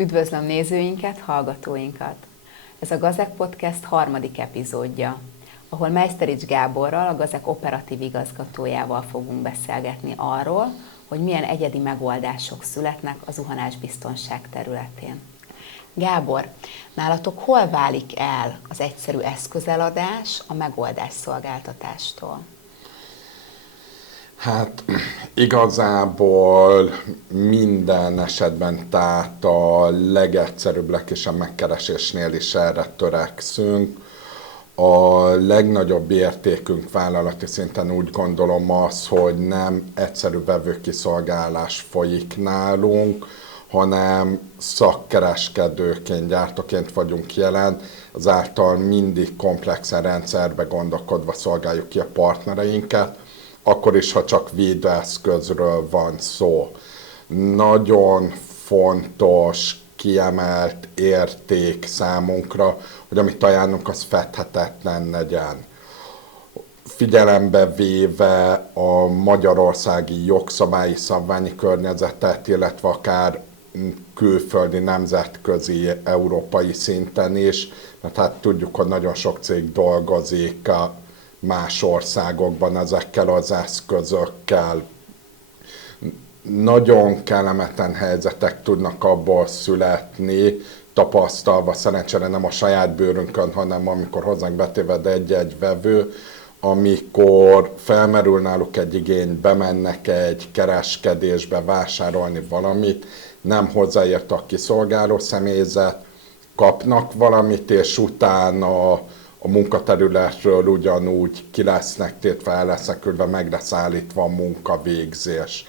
Üdvözlöm nézőinket, hallgatóinkat! Ez a Gazek Podcast harmadik epizódja, ahol Mejszterics Gáborral, a Gazek operatív igazgatójával fogunk beszélgetni arról, hogy milyen egyedi megoldások születnek a zuhanásbiztonság területén. Gábor, nálatok hol válik el az egyszerű eszközeladás a megoldás szolgáltatástól? Hát igazából minden esetben, tehát a legegyszerűbb, legkisebb megkeresésnél is erre törekszünk. A legnagyobb értékünk vállalati szinten úgy gondolom az, hogy nem egyszerű vevőkiszolgálás folyik nálunk, hanem szakkereskedőként, gyártóként vagyunk jelen, ezáltal mindig komplexen rendszerbe gondolkodva szolgáljuk ki a partnereinket, akkor is, ha csak védőeszközről van szó. Nagyon fontos, kiemelt érték számunkra, hogy amit ajánlunk, az fedhetetlen legyen. Figyelembe véve a magyarországi jogszabályi szabványi környezetet, illetve akár külföldi, nemzetközi, európai szinten is, mert hát tudjuk, hogy nagyon sok cég dolgozik más országokban ezekkel az eszközökkel. Nagyon kellemetlen helyzetek tudnak abból születni, tapasztalva szerencsére nem a saját bőrünkön, hanem amikor hozzánk betéved egy-egy vevő, amikor felmerül náluk egy igény, bemennek egy kereskedésbe vásárolni valamit, nem hozzáért a kiszolgáló személyzet, kapnak valamit, és utána a munkaterületről ugyanúgy ki lesznek tétve, el lesznek küldve, meg lesz állítva a munkavégzés.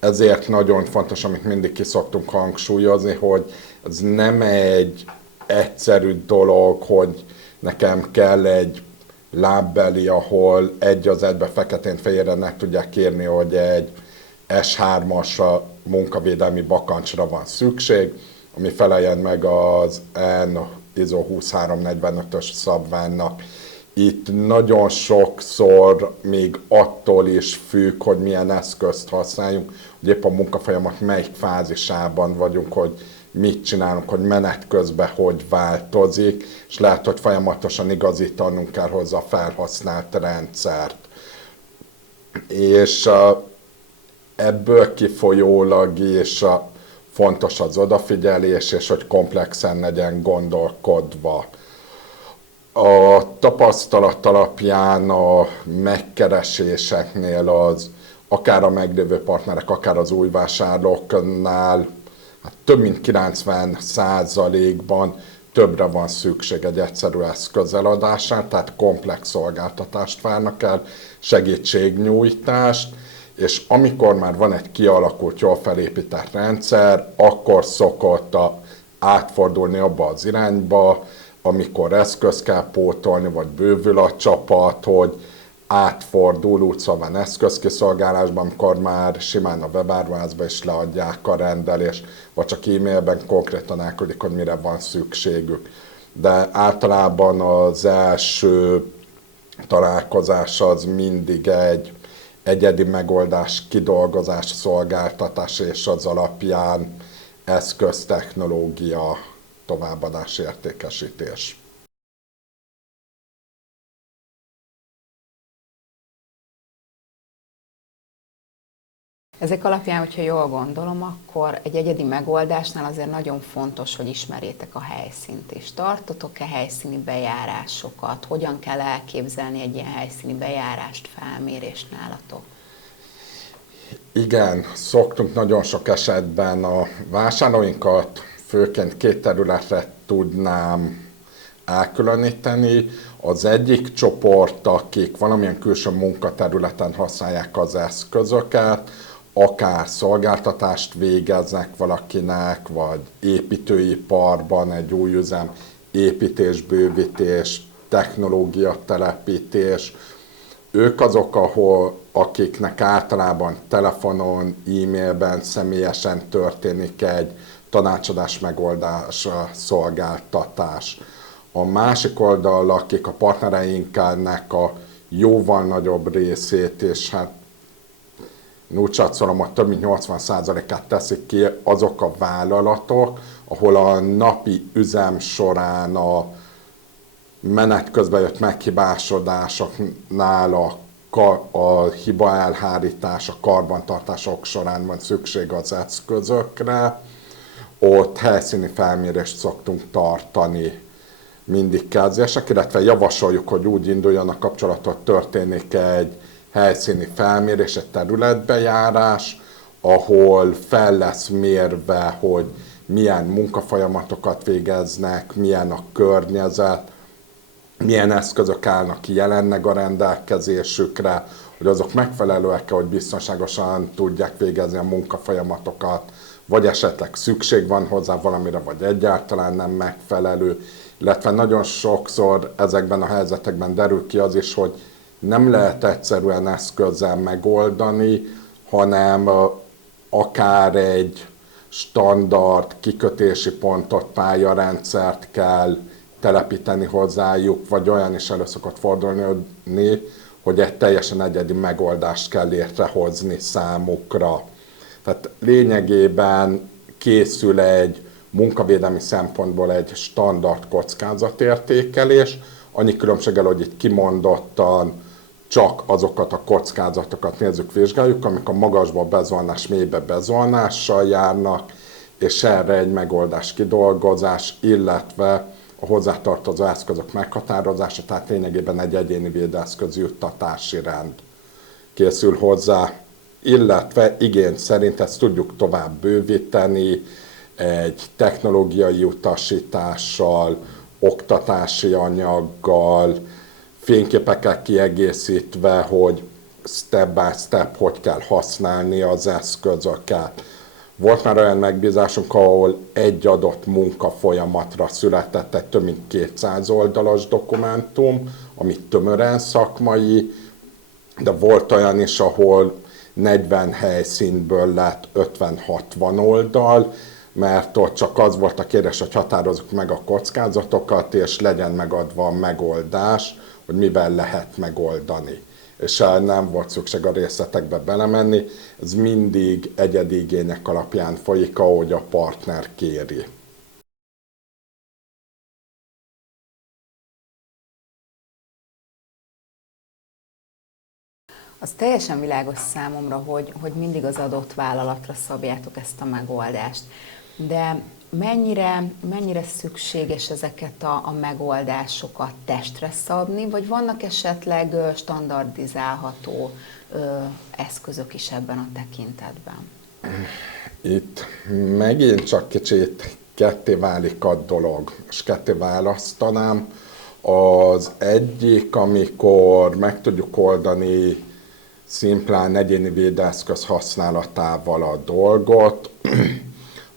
Ezért nagyon fontos, amit mindig ki szoktunk hangsúlyozni, hogy ez nem egy egyszerű dolog, hogy nekem kell egy lábbeli, ahol egy az egybe feketén-fehéren meg tudják írni, hogy egy S3-as munkavédelmi bakancsra van szükség, ami feleljen meg az ISO 20345-ös szabványnak. Itt nagyon sokszor még attól is függ, hogy milyen eszközt használjunk, hogy épp a munkafolyamat melyik fázisában vagyunk, hogy mit csinálunk, hogy menet közben hogy változik, és lehet, hogy folyamatosan igazítanunk kell hozzá a felhasznált rendszert. És ebből kifolyólag is fontos az odafigyelés, és hogy komplexen legyen gondolkodva. A tapasztalat alapján a megkereséseknél az akár a meglévő partnerek, akár az új vásárlóknál több mint 90%-ban többre van szükség egy egyszerű eszköz eladásán, tehát komplex szolgáltatást várnak el, segítségnyújtást, és amikor már van egy kialakult, jól felépített rendszer, akkor szokott átfordulni abba az irányba, amikor eszközt kell pótolni, vagy bővül a csapat, hogy átfordul úgy szóval eszközkiszolgálásban, amikor már simán a webáruházba is leadják a rendelést, vagy csak e-mailben konkrétan elküldik, hogy mire van szükségük. De általában az első találkozás az mindig egy egyedi megoldás, kidolgozás, szolgáltatás és az alapján eszköztechnológia, továbbadás, értékesítés. Ezek alapján, hogyha jól gondolom, akkor egy egyedi megoldásnál azért nagyon fontos, hogy ismerjétek a helyszínt is. Tartotok-e helyszíni bejárásokat? Hogyan kell elképzelni egy ilyen helyszíni bejárást, felmérést nálatok? Igen, szoktunk nagyon sok esetben a vásárlóinkat főként két területre tudnám elkülöníteni. Az egyik csoport, akik valamilyen külső munkaterületen használják az eszközöket, akár szolgáltatást végeznek valakinek, vagy építőiparban egy új üzem, építés, bővítés, technológia telepítés. Ők azok, akiknek általában telefonon, e-mailben, személyesen történik egy tanácsadás, megoldás, szolgáltatás. A másik oldal, akik a partnereinknek a jóval nagyobb részét, és hát úgy satszolom, hogy több mint 80%-át teszik ki azok a vállalatok, ahol a napi üzem során a menet közben jött meghibásodásoknál a hiba elhárítás, a karbantartások során van szükség az eszközökre. Ott helyszíni felmérést szoktunk tartani mindig kezdések, illetve javasoljuk, hogy úgy induljon a kapcsolatot, történik egy helyszíni felmérés, egy területbejárás, ahol fel lesz mérve, hogy milyen munkafolyamatokat végeznek, milyen a környezet, milyen eszközök állnak ki jelenleg a rendelkezésükre, hogy azok megfelelőek-e, hogy biztonságosan tudják végezni a munkafolyamatokat, vagy esetleg szükség van hozzá valamire, vagy egyáltalán nem megfelelő. Illetve nagyon sokszor ezekben a helyzetekben derül ki az is, hogy nem lehet egyszerűen eszközzel megoldani, hanem akár egy standard kikötési pontot, pályarendszert kell telepíteni hozzájuk, vagy olyan is elő szokott fordulni, hogy egy teljesen egyedi megoldást kell létrehozni számukra. Tehát lényegében készül egy munkavédelmi szempontból egy standard kockázatértékelés, annyi különbséggel, hogy itt kimondottan csak azokat a kockázatokat nézzük, vizsgáljuk, amik a magasba bezolnás, mélybe bezolnással járnak, és erre egy megoldás kidolgozás, illetve a hozzátartozó eszközök meghatározása, tehát lényegében egy egyéni védőeszköz juttatási rend készül hozzá, illetve igény szerint ezt tudjuk tovább bővíteni egy technológiai utasítással, oktatási anyaggal, fényképekkel kiegészítve, hogy step by step hogy kell használni az eszközöket. Volt már olyan megbízásunk, ahol egy adott munkafolyamatra született egy több mint 200 oldalas dokumentum, ami tömören szakmai, de volt olyan is, ahol 40 helyszínből lett 50-60 oldal, mert ott csak az volt a kérdés, hogy határozzuk meg a kockázatokat, és legyen megadva a megoldás, hogy mivel lehet megoldani. És nem volt szükség a részletekbe belemenni, ez mindig egyedi igények alapján folyik, ahogy a partner kéri. Az teljesen világos számomra, hogy mindig az adott vállalatra szabjátok ezt a megoldást. De mennyire szükséges ezeket a megoldásokat testre szabni, vagy vannak esetleg standardizálható eszközök is ebben a tekintetben? Itt megint csak kicsit ketté válik a dolog, és ketté választanám. Az egyik, amikor meg tudjuk oldani szimplán egyéni védőeszköz használatával a dolgot,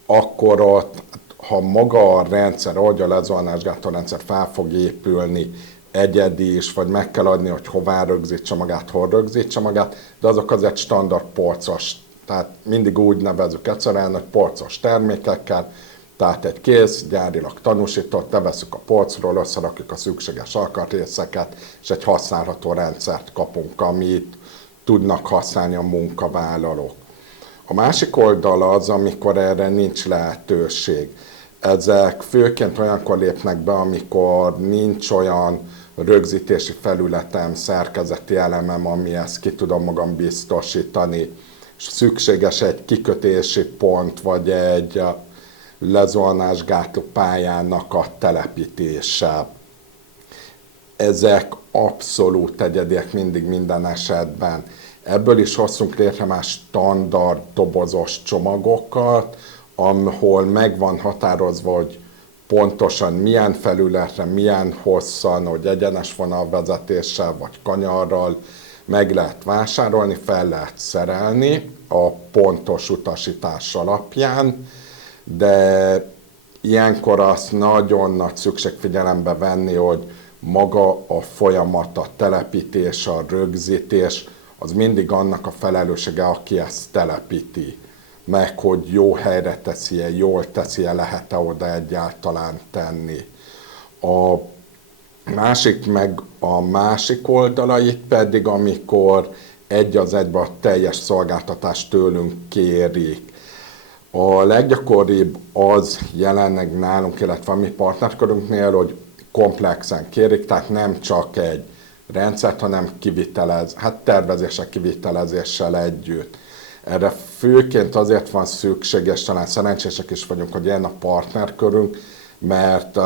akkor ott, ha maga a rendszer, ahogy a lezuhanásgátoló rendszer fel fog épülni, egyedi is, vagy meg kell adni, hogy hová rögzítse magát, hol rögzítse magát, de azok azért standard polcos, tehát mindig úgy nevezzük egyszerűen, hogy polcos termékekkel, tehát egy kész, gyárilag tanúsított, leveszünk a polcról, összerakjuk a szükséges alkatrészeket, és egy használható rendszert kapunk, amit tudnak használni a munkavállalók. A másik oldal az, amikor erre nincs lehetőség. Ezek főként olyankor lépnek be, amikor nincs olyan rögzítési felületem, szerkezeti elemem, ami ezt ki tudom magam biztosítani, és szükséges egy kikötési pont, vagy egy lezuhanásgátló pályának a telepítése. Ezek abszolút egyediek mindig minden esetben. Ebből is hoztunk létre már standard dobozos csomagokat, ahol meg van határozva, hogy pontosan milyen felületre, milyen hosszan, hogy egyenes vonalvezetéssel vagy kanyarral meg lehet vásárolni, fel lehet szerelni a pontos utasítás alapján, de ilyenkor azt nagyon nagy szükség figyelembe venni, hogy maga a folyamat, a telepítés, a rögzítés, az mindig annak a felelőssége, aki ezt telepíti, meg hogy jó helyre teszi-e, jól teszi-e, lehet-e oda egyáltalán tenni. A másik oldalait pedig, amikor egy az egybe a teljes szolgáltatást tőlünk kérik. A leggyakoribb az jelenleg nálunk, illetve a mi partnerkörünknél, hogy komplexen kérik, tehát nem csak egy rendszert, hanem tervezések kivitelezéssel együtt. Erre főként azért van szükség, és talán szerencsések is vagyunk, hogy ilyen a partnerkörünk, mert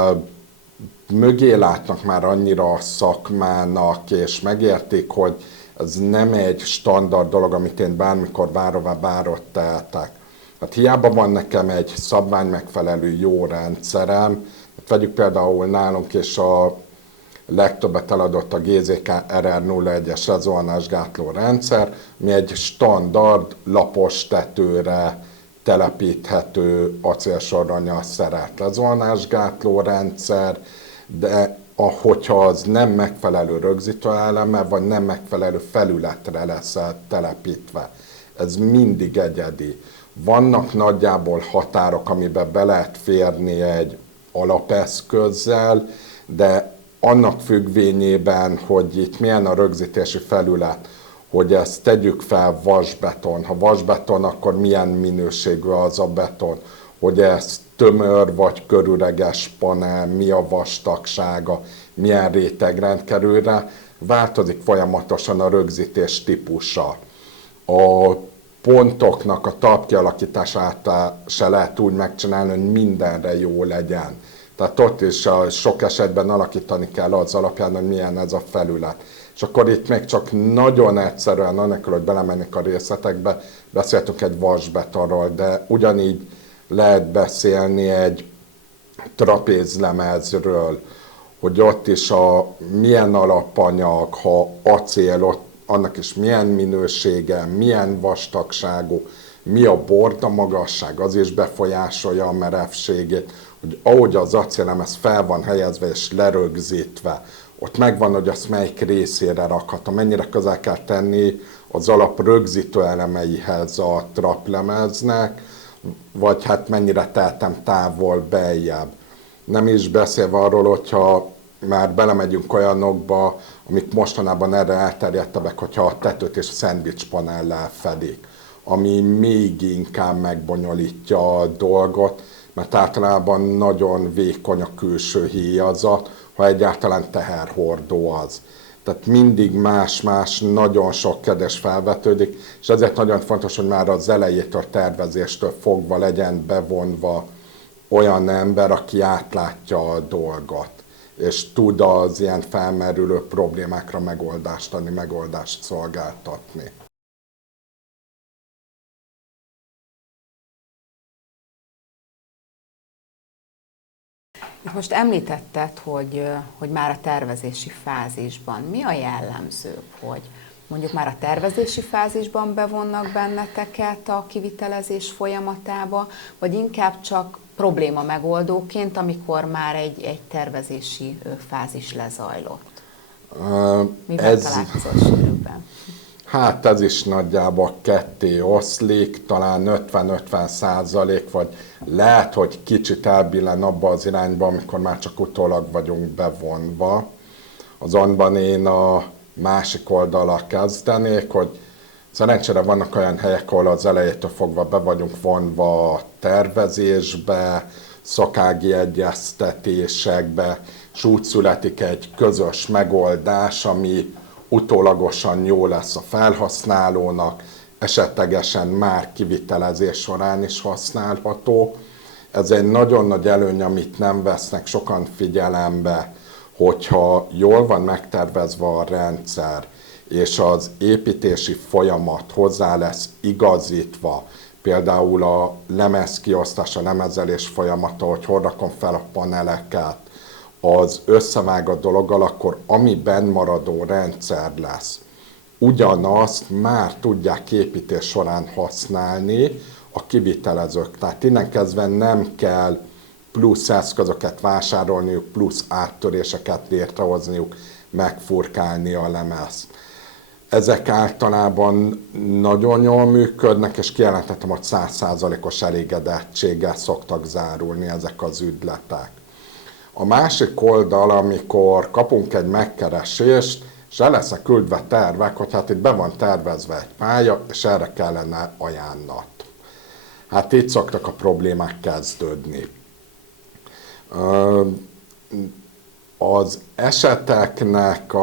mögé látnak már annyira a szakmának, és megértik, hogy ez nem egy standard dolog, amit én bármikor bárhova tehetek. Hát hiába van nekem egy szabványmegfelelő jó rendszerem, hát vegyük például nálunk is a legtöbbet eladott a GZK RR01-es rezonásgátló rendszer, mi egy standard lapos tetőre telepíthető acélsorronnyal szerelt rezonásgátló rendszer, de hogyha az nem megfelelő rögzítőeleme, vagy nem megfelelő felületre lesz telepítve. Ez mindig egyedi. Vannak nagyjából határok, amiben be lehet férni egy alapeszközzel, de annak függvényében, hogy itt milyen a rögzítési felület, hogy ezt tegyük fel vasbeton. Ha vasbeton, akkor milyen minőségű az a beton, hogy ez tömör vagy körüreges panel, mi a vastagsága, milyen rétegrend kerül rá, változik folyamatosan a rögzítés típusa. A pontoknak a talpkialakítását se lehet úgy megcsinálni, hogy mindenre jó legyen. Tehát ott is sok esetben alakítani kell az alapján, hogy milyen ez a felület. És akkor itt még csak nagyon egyszerűen, anélkül, hogy belemennék a részletekbe, beszéltünk egy vasbetonról, de ugyanígy lehet beszélni egy trapézlemezről, hogy ott is milyen alapanyag, ha acél, ott annak is milyen minősége, milyen vastagságú, mi a borda magasság, az is befolyásolja a merevségét, hogy ahogy az acéllemez fel van helyezve és lerögzítve, ott megvan, hogy azt melyik részére rakhatom, mennyire közel kell tenni az alap rögzítő elemeihez a traplemeznek, vagy hát mennyire teltem távol beljebb. Nem is beszélve arról, hogyha már belemegyünk olyanokba, amik mostanában erre elterjedtebbek, hogyha a tetőt és a szendvics panellel fedik, ami még inkább megbonyolítja a dolgot, mert általában nagyon vékony a külső héjazat, ha egyáltalán teherhordó az. Tehát mindig más-más, nagyon sok kérdés felvetődik, és ezért nagyon fontos, hogy már az elejétől, tervezéstől fogva legyen bevonva olyan ember, aki átlátja a dolgot, és tud az ilyen felmerülő problémákra megoldást adni, megoldást szolgáltatni. Most említetted, hogy már a tervezési fázisban. Mi a jellemző, hogy mondjuk már a tervezési fázisban bevonnak benneteket a kivitelezés folyamatába, vagy inkább csak probléma megoldóként, amikor már egy tervezési fázis lezajlott? Mivel találkozol sűrűbben? Hát ez is nagyjából ketté oszlik, talán 50-50%, vagy lehet, hogy kicsit elbillen abba az irányba, amikor már csak utólag vagyunk bevonva. Azonban én a másik oldalra kezdenék, hogy szerencsére vannak olyan helyek, ahol az elejétől fogva be vagyunk vonva a tervezésbe, szakági egyeztetésekbe, és úgy születik egy közös megoldás, ami utólagosan jó lesz a felhasználónak, esetlegesen már kivitelezés során is használható. Ez egy nagyon nagy előny, amit nem vesznek sokan figyelembe, hogyha jól van megtervezve a rendszer, és az építési folyamat hozzá lesz igazítva, például a lemezkiosztás, a lemezelés folyamata, hogy hol rakom fel a paneleket, az összevág a dologgal, akkor ami bennmaradó rendszer lesz, ugyanazt már tudják építés során használni a kivitelezők. Tehát innen kezdve nem kell plusz eszközöket vásárolniuk, plusz áttöréseket létrehozniuk, megfurkálni a lemezt. Ezek általában nagyon jól működnek, és kijelentettem, hogy 100%-os elégedettséggel szoktak zárulni ezek az ügyletek. A másik oldal, amikor kapunk egy megkeresést, és el lesznek küldve tervek, hogy hát itt be van tervezve egy pálya, és erre kellene ajánlat. Hát itt szoktak a problémák kezdődni. Az eseteknek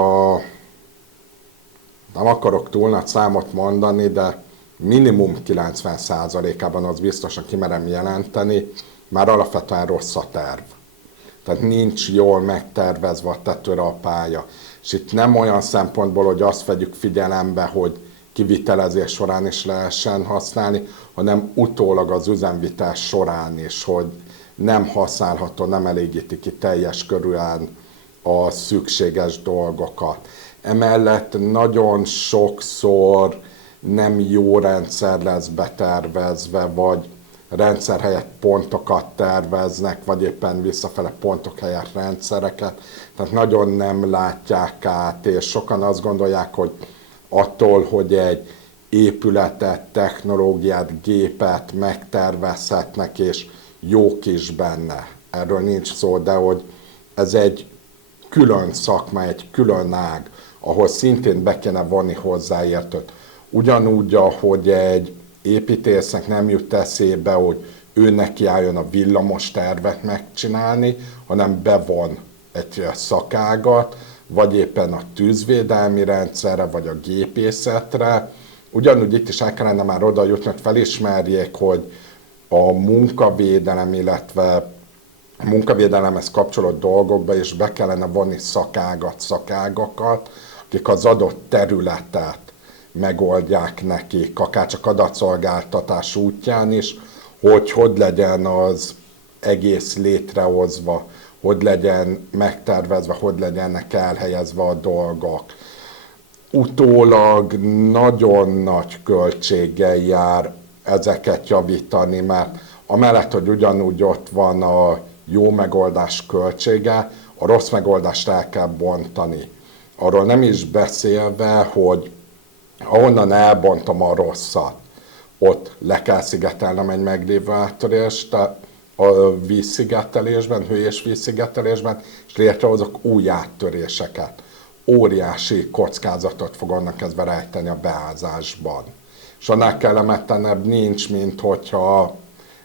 nem akarok túl nagy számot mondani, de minimum 90%-ában az biztosan kimerem jelenteni, már alapvetően rossz a terv. Tehát nincs jól megtervezve a tetőre a pálya. És itt nem olyan szempontból, hogy azt vegyük figyelembe, hogy kivitelezés során is lehessen használni, hanem utólag az üzemvitel során is, hogy nem használható, nem elégíti ki teljes körűen a szükséges dolgokat. Emellett nagyon sokszor nem jó rendszer lesz betervezve, vagy rendszer helyett pontokat terveznek, vagy éppen visszafele pontok helyett rendszereket. Tehát nagyon nem látják át, és sokan azt gondolják, hogy attól, hogy egy épületet, technológiát, gépet megtervezhetnek, és jók is benne. Erről nincs szó, de hogy ez egy külön szakma, egy külön ág, ahol szintén be kéne vonni hozzáértőt. Ugyanúgy, ahogy egy építésznek nem jut eszébe, hogy ő nekiálljon a villamos tervet megcsinálni, hanem bevon egy szakágat, vagy éppen a tűzvédelmi rendszerre, vagy a gépészetre. Ugyanúgy itt is el kellene már oda jutni, hogy felismerjék, hogy a munkavédelem, illetve a munkavédelemhez kapcsolódó dolgokba is be kellene vonni szakágakat, akik az adott területet megoldják nekik, akár csak adatszolgáltatás útján is, hogy legyen az egész létrehozva, hogy legyen megtervezve, hogy legyenek elhelyezve a dolgok. Utólag nagyon nagy költséggel jár ezeket javítani, mert amellett, hogy ugyanúgy ott van a jó megoldás költsége, a rossz megoldást el kell bontani. Arról nem is beszélve, hogy ahonnan elbontom a rosszat, ott le kell szigetelnem egy meglévő áttörést a vízszigetelésben, hő- és vízszigetelésben, és létrehozok új áttöréseket. Óriási kockázatot fog annak kezdve rejteni a beázásban. És annál kellemetlenebb nincs, mint hogyha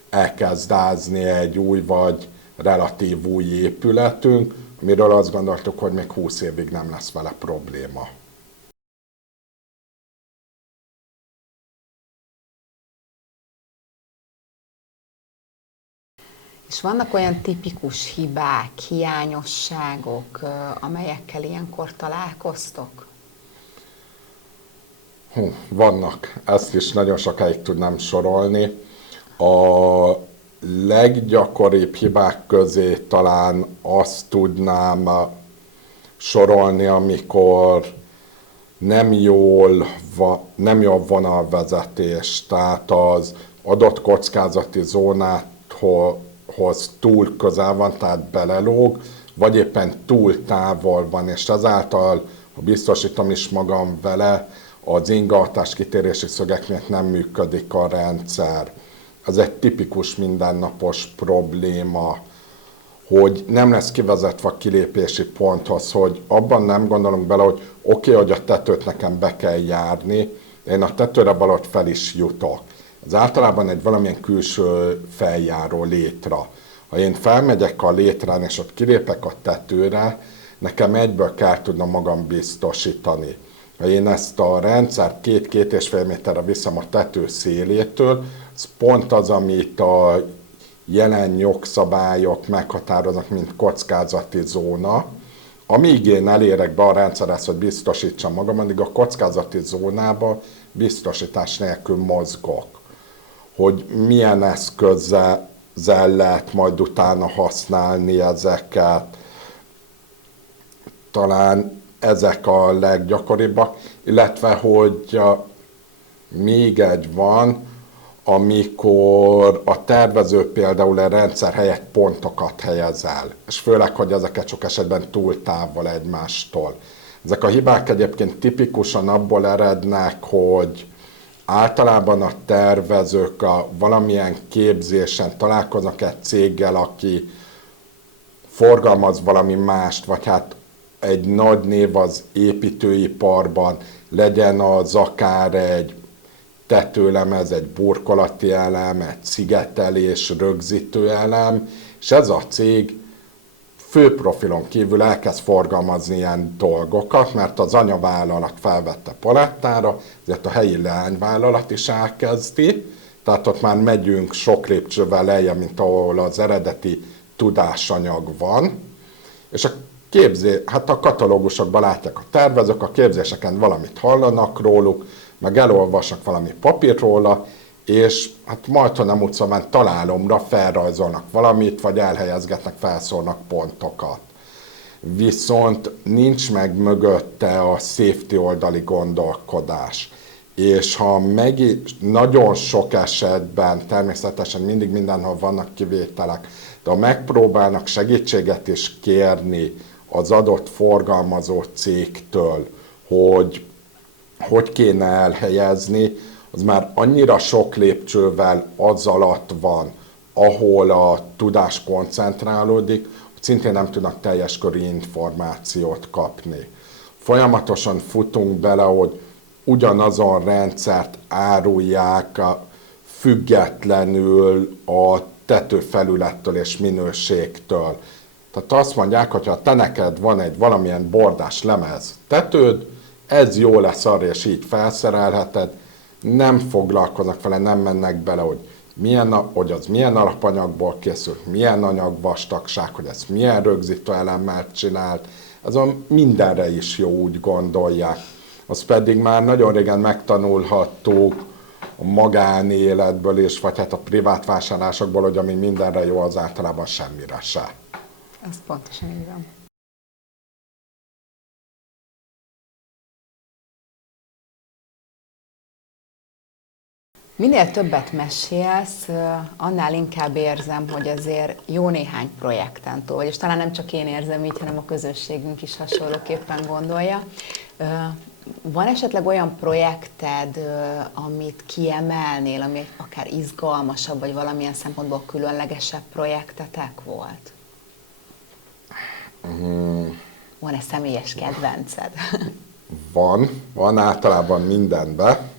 elkezd ázni egy új vagy relatív új épületünk, amiről azt gondoltuk, hogy még 20 évig nem lesz vele probléma. És vannak olyan tipikus hibák, hiányosságok, amelyekkel ilyenkor találkoztok? Vannak, ezt is nagyon sokáig tudnám sorolni. A leggyakoribb hibák közé talán azt tudnám sorolni, amikor nem jól van a vezetés, tehát az adott kockázati zónához túl közel van, tehát belelóg, vagy éppen túl távol van, és ezáltal, ha biztosítom is magam vele, az ingatás kitérési szögek miatt nem működik a rendszer. Ez egy tipikus mindennapos probléma, hogy nem lesz kivezetve a kilépési ponthoz, hogy abban nem gondolunk bele, hogy oké, hogy a tetőt nekem be kell járni, én a tetőre valahogy fel is jutok. Ez általában egy valamilyen külső feljáró létra. Ha én felmegyek a létrán és ott kilépek a tetőre, nekem egyből kell tudnom magam biztosítani. Ha én ezt a rendszert 2-2,5 méterre viszem a tető szélétől, ez pont az, amit a jelen jogszabályok meghatároznak, mint kockázati zóna. Amíg én elérek be a rendszerhez, hogy biztosítsam magam, addig a kockázati zónába biztosítás nélkül mozgok. Hogy milyen eszközzel lehet majd utána használni ezeket, talán ezek a leggyakoribbak, illetve hogy még egy van, amikor a tervező például a rendszer helyett pontokat helyez el, és főleg, hogy ezeket sok esetben túl távol egymástól. Ezek a hibák egyébként tipikusan abból erednek, hogy általában a tervezők valamilyen képzésen találkoznak egy céggel, aki forgalmaz valami mást, vagy hát egy nagy név az építőiparban, legyen az akár egy tetőlemez, egy burkolati elem, egy szigetelés, rögzítő elem, és ez a cég fő profilon kívül elkezd forgalmazni ilyen dolgokat, mert az anyavállalat felvette palettára, ezért a helyi leányvállalat is elkezdi, tehát ott már megyünk sok lépcsővel lejjebb, mint ahol az eredeti tudásanyag van, és a katalógusokban látják a tervezők, a képzéseken valamit hallanak róluk, meg elolvasnak valami papírt róla, és hát majd, ha nem utcán találomra felrajzolnak valamit, vagy elhelyezgetnek, felszórnak pontokat. Viszont nincs meg mögötte a safety oldali gondolkodás. És ha nagyon sok esetben, természetesen mindig mindenhol vannak kivételek, de ha megpróbálnak segítséget is kérni az adott forgalmazó cégtől, hogy kéne elhelyezni, az már annyira sok lépcsővel az alatt van, ahol a tudás koncentrálódik, hogy szintén nem tudnak teljes körű információt kapni. Folyamatosan futunk bele, hogy ugyanazon rendszert árulják függetlenül a tetőfelülettől és minőségtől. Tehát azt mondják, hogy ha te neked van egy valamilyen bordás lemez tetőd, ez jó lesz arra, és így felszerelheted, nem foglalkoznak vele, nem mennek bele, hogy az milyen alapanyagból készült, milyen anyagvastagság, hogy ezt milyen rögzítő elemmel csinált, azon mindenre is jó, úgy gondolják. Azt pedig már nagyon régen megtanulhattuk a magánéletből is, vagy hát a privát vásárlásokból, hogy ami mindenre jó, az általában semmire se. Ez pontosan így van. Minél többet mesélsz, annál inkább érzem, hogy azért jó néhány projekten túl, és talán nem csak én érzem így, hanem a közösségünk is hasonlóképpen gondolja. Van esetleg olyan projekted, amit kiemelnél, ami akár izgalmasabb, vagy valamilyen szempontból különlegesebb projektetek volt? Van-e személyes kedvenced? Van általában mindenben.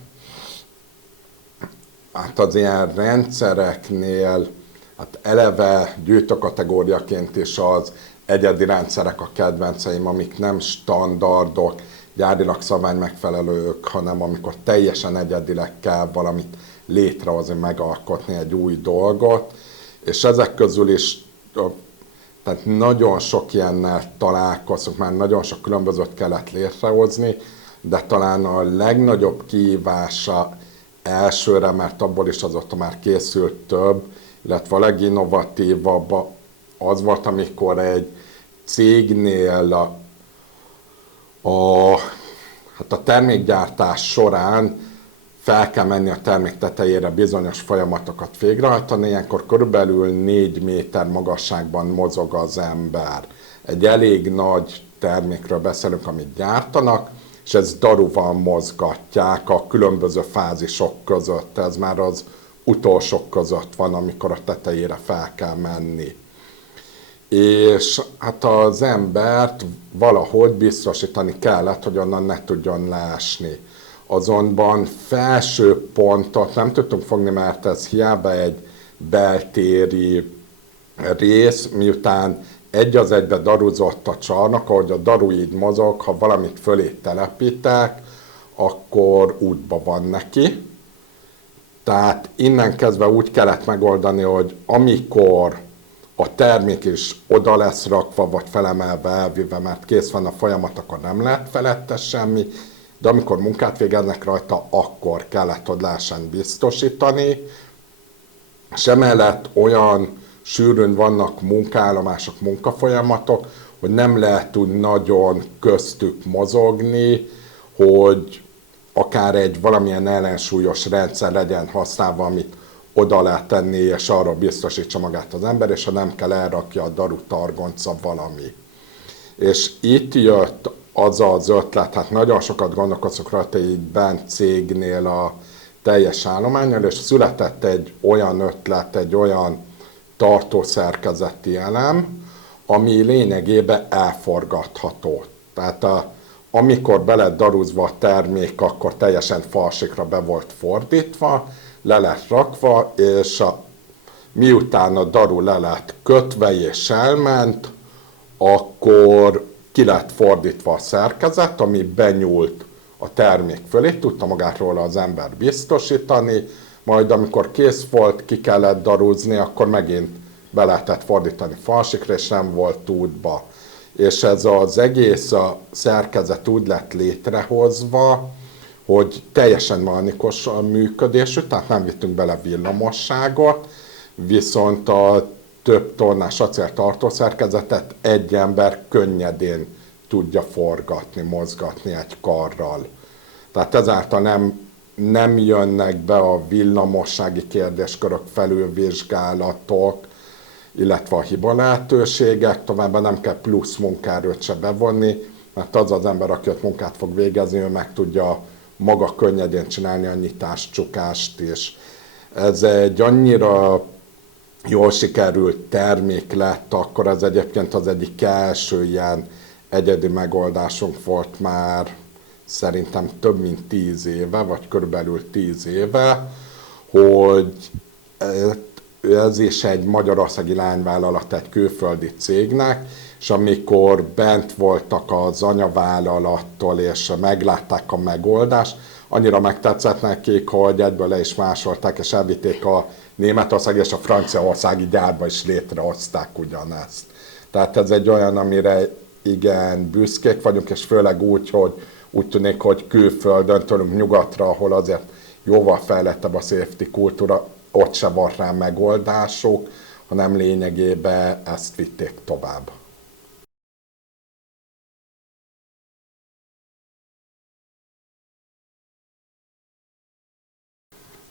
Hát az ilyen rendszereknél, hát eleve gyűjtőkategóriaként is az egyedi rendszerek a kedvenceim, amik nem standardok, gyárilag szabvány megfelelők, hanem amikor teljesen egyedileg kell valamit létrehozni, megalkotni egy új dolgot, és ezek közül is tehát nagyon sok ilyennel találkozunk, már nagyon sok különbözőt kellett létrehozni, de talán a legnagyobb kihívása elsőre, mert abból is azóta már készült több, illetve a leginnovatívabb az volt, amikor egy cégnél a termékgyártás során fel kell menni a termék tetejére bizonyos folyamatokat végrehajtani, ilyenkor körülbelül 4 méter magasságban mozog az ember. Egy elég nagy termékről beszélünk, amit gyártanak, és ezt daruval mozgatják a különböző fázisok között. Ez már az utolsók között van, amikor a tetejére fel kell menni. És hát az embert valahogy biztosítani kellett, hogy onnan ne tudjon leesni. Azonban felső pontot nem tudtunk fogni, mert ez hiába egy beltéri rész, miután egy az egybe daruzott a csarnok, ahogy a daru így mozog, ha valamit fölé telepítek, akkor útba van neki. Tehát innen kezdve úgy kellett megoldani, hogy amikor a termék is oda lesz rakva, vagy felemelve, elvive, mert kész van a folyamat, akkor nem lehet felette semmi, de amikor munkát végeznek rajta, akkor kellett, hogy lehessen biztosítani, és emellett olyan sűrűn vannak munkaállomások, munkafolyamatok, hogy nem lehet úgy nagyon köztük mozogni, hogy akár egy valamilyen ellensúlyos rendszer legyen használva, amit oda lehet tenni, és arra biztosítsa magát az ember, és ha nem kell, elrakja a daru targonca valami. És itt jött az az ötlet, hát nagyon sokat gondolkozunk rajta így bent cégnél a teljes állománnyal, és született egy olyan ötlet, egy olyan tartószerkezeti elem, ami lényegében elforgatható. Tehát amikor be lett darúzva a termék, akkor teljesen falsikra be volt fordítva, le lett rakva, és miután a daru le lett kötve és elment, akkor ki lett fordítva a szerkezet, ami benyúlt a termék fölé, tudta magát róla az ember biztosítani, majd amikor kész volt, ki kellett darúzni, akkor megint be lehetett fordítani falsikra, és nem volt útba. És ez az egész a szerkezet úgy lett létrehozva, hogy teljesen mechanikus a működésű, tehát nem vittünk bele villamosságot, viszont a több tonnás acéltartó szerkezetet egy ember könnyedén tudja forgatni, mozgatni egy karral. Tehát ezáltal nem jönnek be a villamossági kérdéskörök, felülvizsgálatok, illetve a hiba lehetőségek, továbbá nem kell plusz munkaerőt se bevonni, mert az az ember, aki ott munkát fog végezni, ő meg tudja maga könnyedén csinálni a nyitást, csukást is. Ez egy annyira jól sikerült termék lett, akkor ez egyébként az egyik első ilyen egyedi megoldásunk volt már szerintem több mint 10 éve, vagy körülbelül 10 éve, hogy ez is egy magyarországi lányvállalat egy külföldi cégnek, és amikor bent voltak az anyavállalattól, és meglátták a megoldást, annyira megtetszett nekik, hogy egyből le is másolták, és elvitték a Németország és a franciaországi gyárba is létrehozták ugyanezt. Tehát ez egy olyan, amire igen büszkék vagyunk, és főleg úgy, hogy úgy tűnik, hogy külföldön, tőlünk nyugatra, ahol azért jóval fejlettebb a safety kultúra, ott se van rá megoldásuk, hanem lényegében ezt vitték tovább.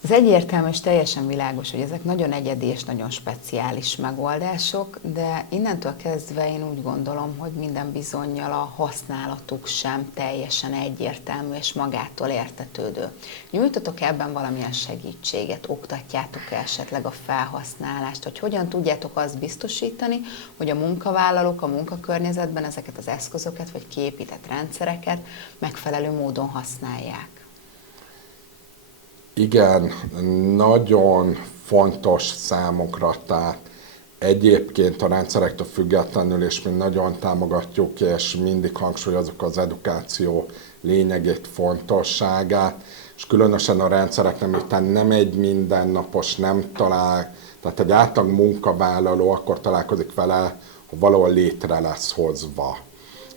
Az egyértelmű és teljesen világos, hogy ezek nagyon egyedi és nagyon speciális megoldások, de innentől kezdve én úgy gondolom, hogy minden bizonnyal a használatuk sem teljesen egyértelmű és magától értetődő. Nyújtotok ebben valamilyen segítséget, oktatjátok esetleg a felhasználást, hogy hogyan tudjátok azt biztosítani, hogy a munkavállalók a munkakörnyezetben ezeket az eszközöket vagy kiépített rendszereket megfelelő módon használják? Igen, nagyon fontos számunkra, tehát egyébként a rendszerektől függetlenül, és mi nagyon támogatjuk, és mindig hangsúlyozunk az edukáció lényegét, fontosságát, és különösen a rendszereknek, miután nem egy mindennapos, tehát egy átlag munkavállaló akkor találkozik vele, ha valahol létre lesz hozva.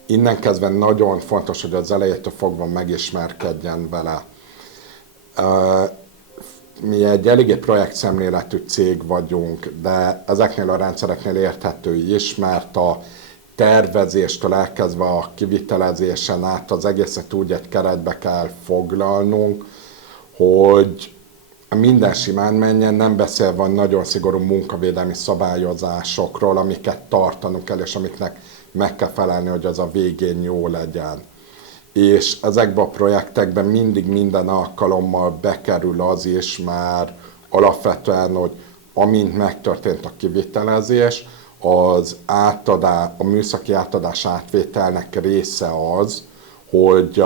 Innen kezdve nagyon fontos, hogy az elejétől fogva megismerkedjen vele. Mi egy eléggé projektszemléletű cég vagyunk, de ezeknél a rendszereknél érthető is, mert a tervezéstől elkezdve a kivitelezésen át az egészet úgy egy keretbe kell foglalnunk, hogy minden simán menjen, nem beszélve a nagyon szigorú munkavédelmi szabályozásokról, amiket tartanunk kell, és amiknek meg kell felelni, hogy az a végén jó legyen. És ezekben a projektekben mindig minden alkalommal bekerül az is már alapvetően, hogy amint megtörtént a kivitelezés, a műszaki átadás átvételnek része az, hogy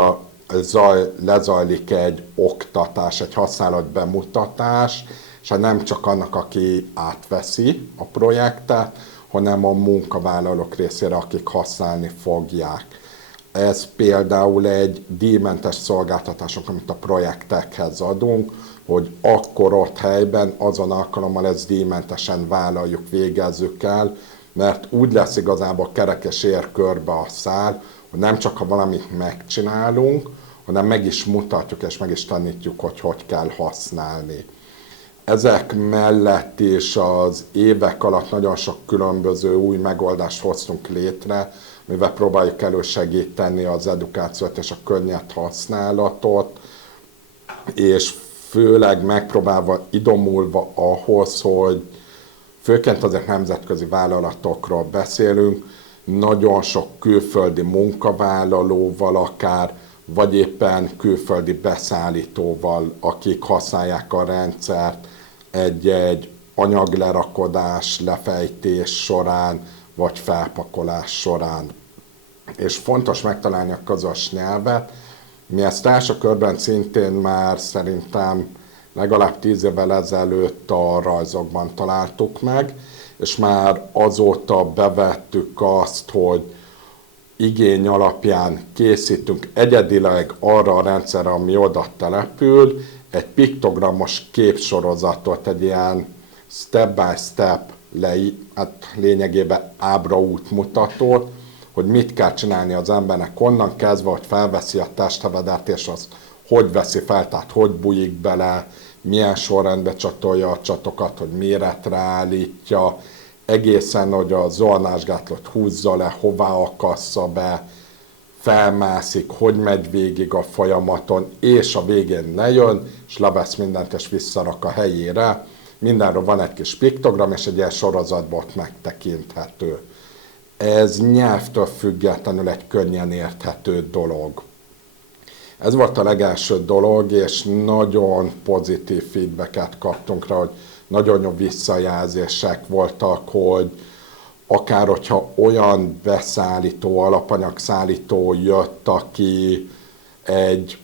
lezajlik egy oktatás, egy használatbemutatás, és nem csak annak, aki átveszi a projektet, hanem a munkavállalók részére, akik használni fogják. Ez például egy díjmentes szolgáltatások, amit a projektekhez adunk, hogy akkor ott helyben, azon alkalommal ezt díjmentesen vállaljuk, végezzük el, mert úgy lesz igazából kerek és ér körbe a szál, hogy nem csak ha valamit megcsinálunk, hanem meg is mutatjuk és meg is tanítjuk, hogy hogy kell használni. Ezek mellett is az évek alatt nagyon sok különböző új megoldást hoztunk létre, mivel próbáljuk elősegíteni az edukációt és a könnyed használatot, és főleg megpróbálva idomulva ahhoz, hogy főként azért nemzetközi vállalatokról beszélünk, nagyon sok külföldi munkavállalóval akár, vagy éppen külföldi beszállítóval, akik használják a rendszert egy-egy anyaglerakodás, lefejtés során, vagy felpakolás során. És fontos megtalálni a közös nyelvet. Mi ezt első körben szintén már szerintem legalább 10 évvel ezelőtt a rajzokban találtuk meg, és már azóta bevettük azt, hogy igény alapján készítünk egyedileg arra a rendszerre, ami oda települ, egy piktogramos képsorozatot, egy ilyen step by step hát lényegében ábraútmutatót, hogy mit kell csinálni az embernek onnan kezdve, hogy felveszi a testhevedet, és azt hogy veszi fel, tehát hogy bújik bele, milyen sorrendbe csatolja a csatokat, hogy méretre állítja, egészen, hogy a zuhanásgátlót húzza le, hová akassza be, felmászik, hogy megy végig a folyamaton, és a végén lejön, és levesz mindent, és visszarak a helyére. Mindenről van egy kis piktogram, és egy ilyen sorozatban ott megtekinthető. Ez nyelvtől függetlenül egy könnyen érthető dolog. Ez volt a legelső dolog, és nagyon pozitív feedbacket kaptunk rá, hogy nagyon jó visszajelzések voltak, hogy akár hogyha olyan beszállító, alapanyagszállító jött, aki egy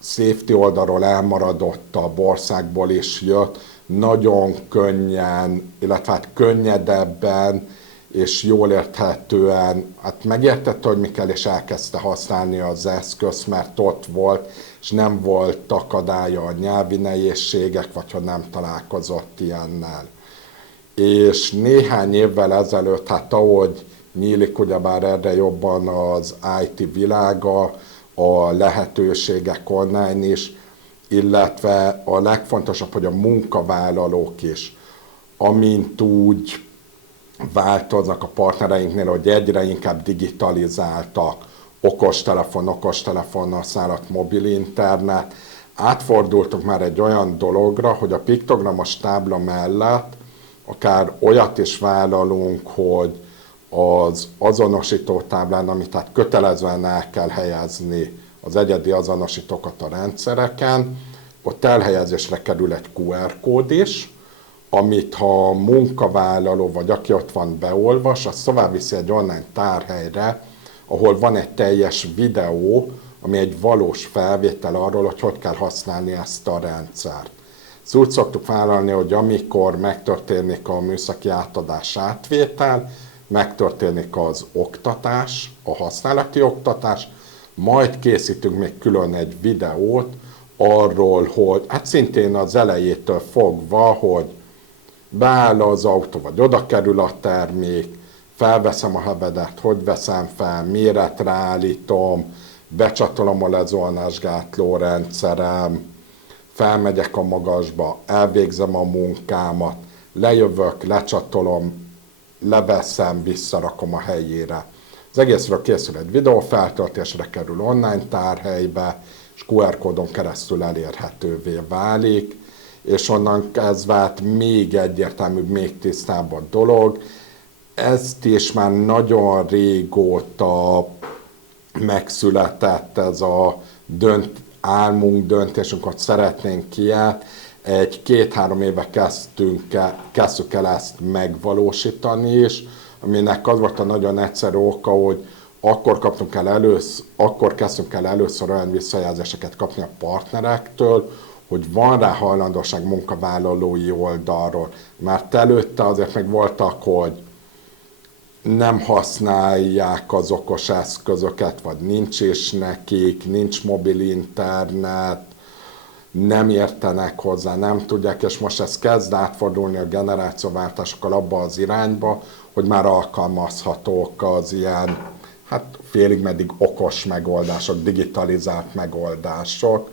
safety oldalról elmaradottabb országból is jött, nagyon könnyen, illetve hát könnyedebben és jól érthetően, hát megértette, hogy mi kell, és elkezdte használni az eszközt, mert ott volt, és nem volt akadálya a nyelvi nehézségek, vagy ha nem találkozott ilyennel. És néhány évvel ezelőtt, hát ahogy nyílik ugyebár erre jobban az IT világa, a lehetőségek online is, illetve a legfontosabb, hogy a munkavállalók is, amint úgy változnak a partnereinknél, hogy egyre inkább digitalizáltak, okostelefon használat, mobil internet, átfordultunk már egy olyan dologra, hogy a piktogramos tábla mellett akár olyat is vállalunk, hogy az azonosító táblán, amit tehát kötelezően el kell helyezni az egyedi azonosítókat a rendszereken, ott elhelyezésre kerül egy QR kód is, amit ha a munkavállaló vagy aki ott van beolvas, az tovább viszi egy online tárhelyre, ahol van egy teljes videó, ami egy valós felvétel arról, hogy kell használni ezt a rendszert. Ezt úgy szoktuk vállalni, hogy amikor megtörténik a műszaki átadás átvétel, megtörténik az oktatás, a használati oktatás, majd készítünk még külön egy videót arról, hogy hát szintén az elejétől fogva, hogy beáll az autó, vagy oda kerül a termék, felveszem a hevedet, hogy veszem fel, méretre állítom, becsatolom a lezuhanásgátló rendszerem, felmegyek a magasba, elvégzem a munkámat, lejövök, lecsatolom, leveszem, visszarakom a helyére. Az egészről készül egy videó, feltöltésre kerül online tárhelybe, és QR kódon keresztül elérhetővé válik, és onnan kezdve hát még egyértelműbb, még tisztább a dolog. Ezt is már nagyon régóta megszületett ez a álmunk, döntésünk, hogy szeretnénk ilyet. Egy 2-3 éve kezdtük el ezt megvalósítani is, aminek az volt a nagyon egyszerű oka, hogy akkor kezdtünk el először olyan visszajelzéseket kapni a partnerektől, hogy van rá hajlandóság munkavállalói oldalról. Mert előtte azért meg voltak, hogy nem használják az okos eszközöket, vagy nincs is nekik, nincs mobil internet, nem értenek hozzá, nem tudják, és most ez kezd átfordulni a generációváltásokkal abba az irányba, hogy már alkalmazhatók az ilyen, hát félig meddig okos megoldások, digitalizált megoldások,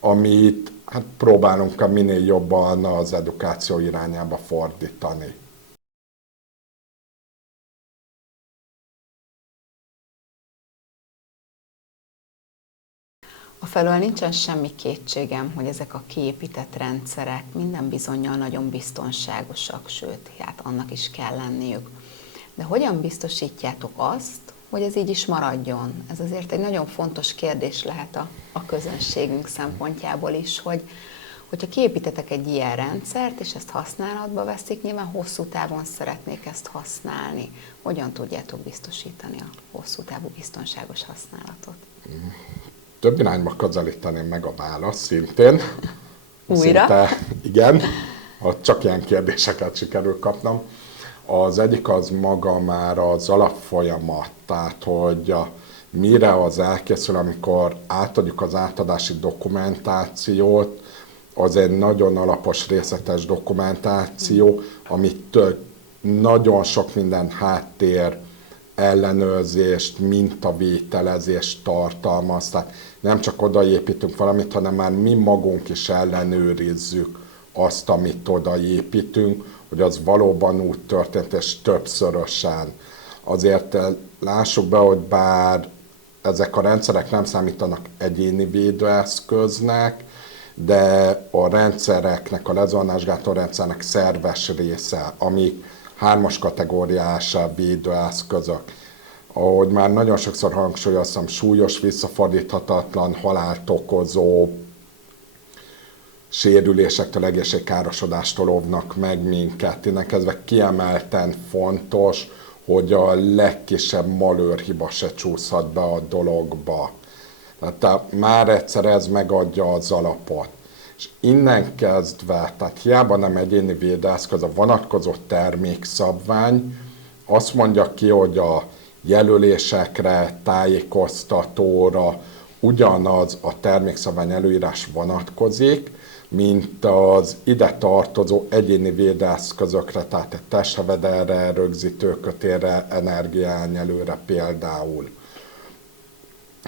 amit hát próbálunk minél jobban az edukáció irányába fordítani. Afelől nincsen semmi kétségem, hogy ezek a kiépített rendszerek minden bizonnyal nagyon biztonságosak, sőt, hát annak is kell lenniük. De hogyan biztosítjátok azt, hogy ez így is maradjon? Ez azért egy nagyon fontos kérdés lehet a közönségünk szempontjából is, hogy Hogyha kiépítetek egy ilyen rendszert, és ezt használatba veszik, nyilván hosszú távon szeretnék ezt használni. Hogyan tudjátok biztosítani a hosszú távú biztonságos használatot? Több irányba közelíteném meg a választ szintén. Újra? Szinte, igen, ha csak ilyen kérdéseket sikerül kapnom. Az egyik az maga már az alapfolyamat, tehát hogy mire az elkészül, amikor átadjuk az átadási dokumentációt, az egy nagyon alapos, részletes dokumentáció, amit nagyon sok minden háttér ellenőrzést, mintavételezést tartalmaz. Tehát nem csak odaépítünk valamit, hanem már mi magunk is ellenőrizzük azt, amit odaépítünk, hogy az valóban úgy történt, és többszörösen. Azért lássuk be, hogy bár ezek a rendszerek nem számítanak egyéni védőeszköznek, de a rendszereknek, a lezuhanásgátló rendszernek szerves része, amik 3-as kategóriás védőeszközök. Ahogy már nagyon sokszor hangsúlyoztam, súlyos, visszafordíthatatlan, halált okozó sérülésektől, egészségkárosodástól óvnak meg minket. Innen kezdve kiemelten fontos, hogy a legkisebb malőrhiba se csúszhat be a dologba. Tehát már egyszer ez megadja az alapot. És innen kezdve, tehát hiába nem egyéni védőeszköz, a vonatkozó termékszabvány azt mondja ki, hogy a jelölésekre, tájékoztatóra ugyanaz a termékszabvány előírás vonatkozik, mint az ide tartozó egyéni védőeszközökre, tehát egy testhevederre, rögzítőkötélre, energiaelnyelőre például.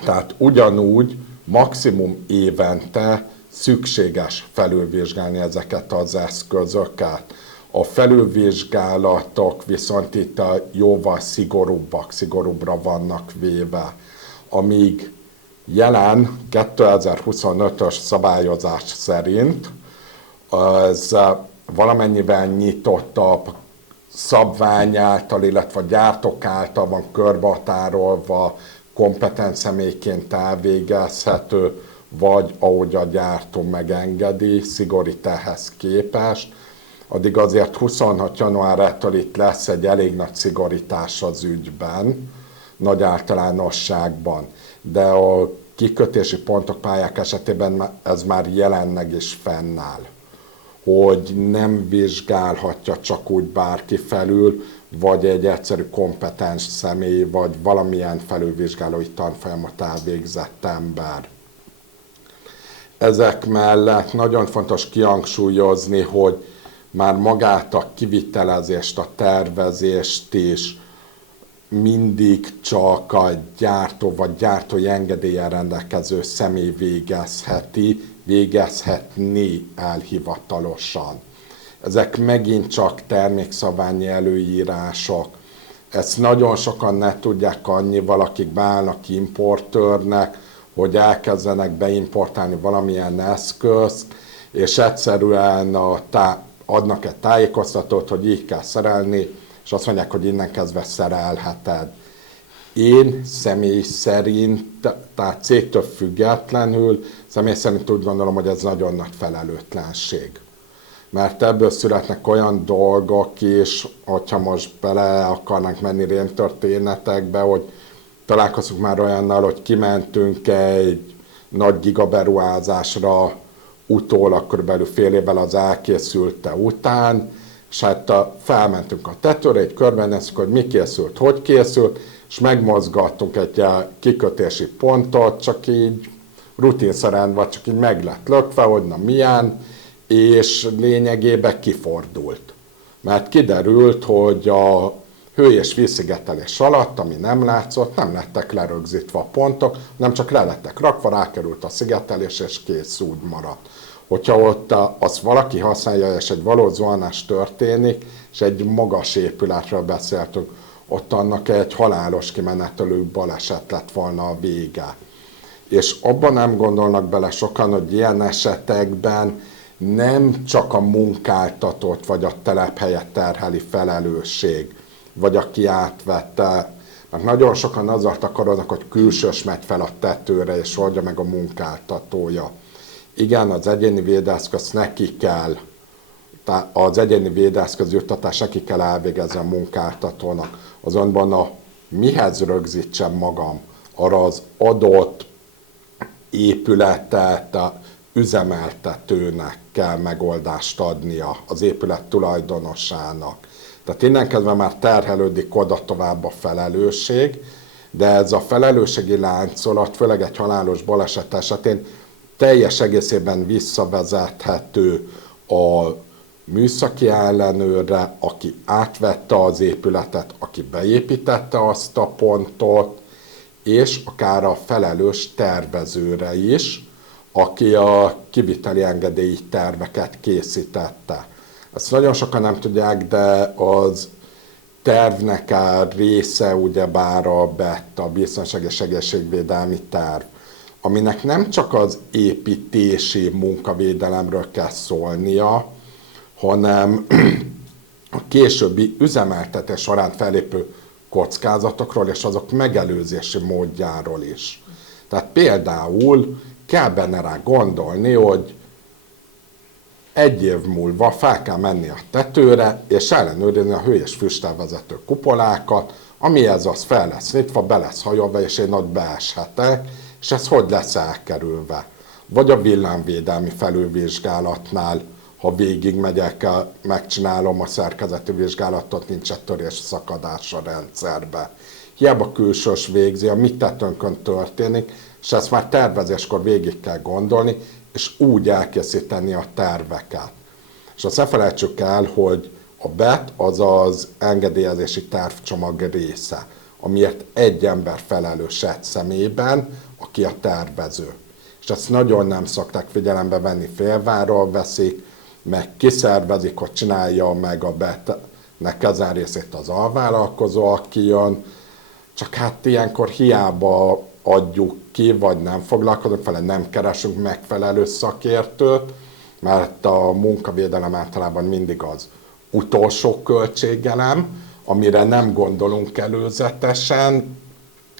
Tehát ugyanúgy maximum évente szükséges felülvizsgálni ezeket az eszközöket. A felülvizsgálatok viszont itt jóval szigorúbbra vannak véve, amíg jelen 2025-ös szabályozás szerint az valamennyivel nyitottabb szabvány által, illetve a gyártók által van körbehatárolva, kompetens személyként elvégezhető, vagy ahogy a gyártó megengedi, szigorít ehhez képest. Addig azért 26. januártól itt lesz egy elég nagy szigorítás az ügyben, nagy általánosságban, de a kikötési pontok, pályák esetében ez már jelenleg is fennáll, hogy nem vizsgálhatja csak úgy bárki felül, vagy egy egyszerű kompetens személy, vagy valamilyen felülvizsgálói tanfolyamot elvégzett ember. Ezek mellett nagyon fontos kihangsúlyozni, hogy már magát a kivitelezést, a tervezést is mindig csak a gyártó vagy gyártói engedéllyel rendelkező személy végezhetné el hivatalosan. Ezek megint csak termékszabványi előírások. Ezt nagyon sokan ne tudják annyival, akik beállnak importőrnek, hogy elkezdenek beimportálni valamilyen eszközt, és egyszerűen adnak egy tájékoztatót, hogy így kell szerelni, és azt mondják, hogy innen kezdve szerelheted. Én személy szerint, tehát cégtől függetlenül, személy szerint úgy gondolom, hogy ez nagyon nagy felelőtlenség. Mert ebből születnek olyan dolgok is, hogyha most bele akarnánk menni rémtörténetekbe, hogy találkozunk már olyannal, hogy kimentünk egy nagy gigaberuházásra utólag körülbelül fél évvel az elkészülte után, és hát felmentünk a tetőre, egy körbenéztük, hogy mi készült, hogy készült, és megmozgattunk egy kikötési pontot, csak így rutinszerűen, vagy csak így meg lett lökve, hogy na milyen, és lényegében kifordult. Mert kiderült, hogy a hő- és vízszigetelés alatt, ami nem látszott, nem lettek lerögzítve a pontok, nem csak le lettek rakva, rákerült a szigetelés, és kész, úgy maradt. Hogyha ott azt valaki használja, és egy valós zuhanás történik, és egy magas épületről beszéltünk, ott annak egy halálos kimenetelő baleset lett volna a vége. És abban nem gondolnak bele sokan, hogy ilyen esetekben nem csak a munkáltatót vagy a telephelyet terheli felelősség, vagy aki átvette, mert nagyon sokan azzal takarodnak, hogy külsős megy fel a tetőre és oldja meg a munkáltatója. igen, az egyéni védőeszköz neki kell, az egyéni védőeszköz juttatás neki kell elvégezni a munkáltatónak. Azonban mihez rögzítsem magam, arra az adott épületet üzemeltetőnek kell megoldást adnia, az épület tulajdonosának. Tehát innen kezdve már terhelődik oda tovább a felelősség, de ez a felelősségi láncolat, főleg egy halálos baleset esetén teljes egészében visszavezethető a műszaki ellenőrre, aki átvette az épületet, aki beépítette azt a pontot, és akár a felelős tervezőre is, aki a kiviteli engedélyi terveket készítette. Ezt nagyon sokan nem tudják, de az tervnek a része ugyebár a BET, a Biztonság és Egészségvédelmi Terv, aminek nem csak az építési munkavédelemről kell szólnia, hanem a későbbi üzemeltetés során fellépő kockázatokról és azok megelőzési módjáról is. Tehát például kell benne rá gondolni, hogy egy év múlva fel kell menni a tetőre, és ellenőrizni a hő- és füstelvezető kupolákat, amihez az fel lesz nyitva, be lesz hajolva, és én ott beeshetek, és ez hogy lesz elkerülve. Vagy a villámvédelmi felülvizsgálatnál, ha végigmegyek, megcsinálom a szerkezeti vizsgálatot, nincs egy törés szakadás a rendszerbe. Hiába külsős végzi, a mi tetőnkön történik, és ezt már tervezéskor végig kell gondolni, és úgy elkészíteni a terveket. És azt ne felejtsük el, hogy a BET az az engedélyezési tervcsomag része, amiért egy ember felelős egy személyben, aki a tervező. És ezt nagyon nem szokták figyelembe venni, félváról veszik, meg kiszervezik, hogy csinálja meg a BET-nek ezen részét az alvállalkozó, aki jön, csak hát ilyenkor hiába adjuk ki, vagy nem foglalkozunk vele, nem keresünk megfelelő szakértőt, mert a munkavédelem általában mindig az utolsó költségelem, amire nem gondolunk előzetesen,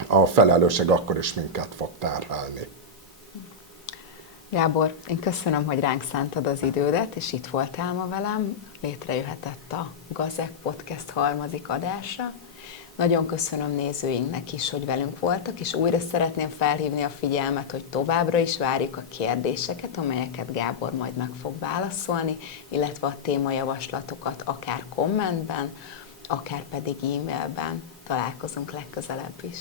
a felelősség akkor is minket fog terhelni. Gábor, én köszönöm, hogy ránk szántad az idődet, és itt voltál ma velem. Létrejöhetett a Gazek Podcast harmadik adása. Nagyon köszönöm nézőinknek is, hogy velünk voltak, és újra szeretném felhívni a figyelmet, hogy továbbra is várjuk a kérdéseket, amelyeket Gábor majd meg fog válaszolni, illetve a témajavaslatokat akár kommentben, akár pedig e-mailben. Találkozunk legközelebb is.